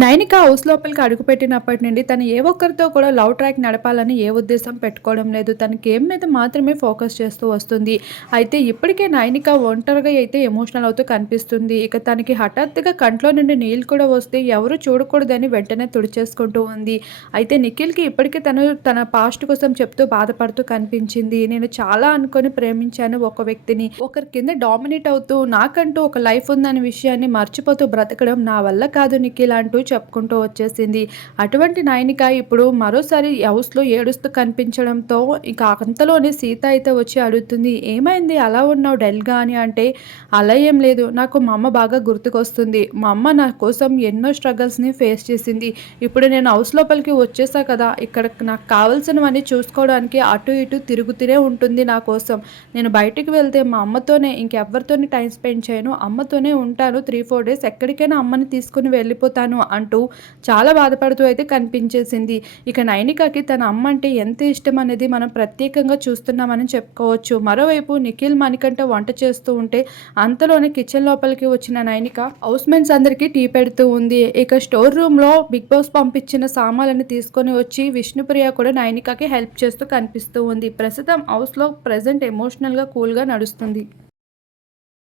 Nainika house లోపలికి అడుగుపెట్టినప్పటి నుండి తను ఏ ఒక్కరితో కూడా లవ్ ట్రాక్ నడపాలని ఏ ఉద్దేశం పెట్టుకోవడం లేదు. తన గేమ్ మీద మాత్రమే ఫోకస్ చేస్తూ వస్తుంది. అయితే ఇప్పటికే నైనిక ఒంటరిగా అయితే ఎమోషనల్ అవుతూ కనిపిస్తుంది. ఇక తనకి హఠాత్తుగా కంట్లో నుండి నీళ్ళు కూడా వస్తే ఎవరు చూడకూడదని వెంటనే తుడిచేసుకుంటూ ఉంది. అయితే నిఖిల్కి ఇప్పటికే తను తన పాస్ట్ కోసం చెప్తూ బాధపడుతూ కనిపించింది. నేను చాలా అనుకొని ప్రేమించాను ఒక వ్యక్తిని. ఒకరి కింద డామినేట్ అవుతూ నాకంటూ ఒక లైఫ్ ఉందనే విషయాన్ని మర్చిపోతూ బ్రతకడం నా వల్ల కాదు నిఖిల్ అంటూ చెప్పుకుంటూ వచ్చేసింది. అటువంటి నాయనిక ఇప్పుడు మరోసారి హౌస్లో ఏడుస్తూ కనిపించడంతో ఇక అంతలోనే సీత అయితే వచ్చి అడుగుతుంది ఏమైంది? అలా ఉన్నావు డల్గా అని అంటే అలా ఏం లేదు. నాకు మా అమ్మ బాగా గుర్తుకొస్తుంది. మా అమ్మ నా కోసం ఎన్నో స్ట్రగల్స్ని ఫేస్ చేసింది. ఇప్పుడు నేను హౌస్ లోపలికి వచ్చేసా కదా. ఇక్కడ నాకు కావాల్సినవన్నీ చూసుకోవడానికి అటు ఇటు తిరుగుతూనే ఉంటుంది నా కోసం. నేను బయటికి వెళ్తే మా అమ్మతోనే ఇంకెవ్వరితోనే టైం స్పెండ్ చేయను. అమ్మతోనే ఉంటాను. త్రీ ఫోర్ డేస్ ఎక్కడికైనా అమ్మని తీసుకుని వెళ్ళిపోతాను. అంటూ చాలా బాధపడుతూ అయితే కనిపించేసింది. ఇక నైనికకి తన అమ్మ అంటే ఎంత ఇష్టం అనేది మనం ప్రత్యేకంగా చూస్తున్నామని చెప్పుకోవచ్చు. మరోవైపు నిఖిల్ మణికంఠ వంట చేస్తూ ఉంటే అంతలోనే కిచెన్ లోపలికి వచ్చిన నైనిక హౌస్ మెన్స్ అందరికీ టీ పెడుతూ ఉంది. ఇక స్టోర్ రూమ్లో బిగ్ బాస్ పంపించిన సామాన్లని తీసుకొని వచ్చి విష్ణుప్రియ కూడా నైనికకి హెల్ప్ చేస్తూ కనిపిస్తూ ఉంది. ప్రస్తుతం హౌస్లో ప్రజెంట్ ఎమోషనల్గా కూల్గా నడుస్తుంది.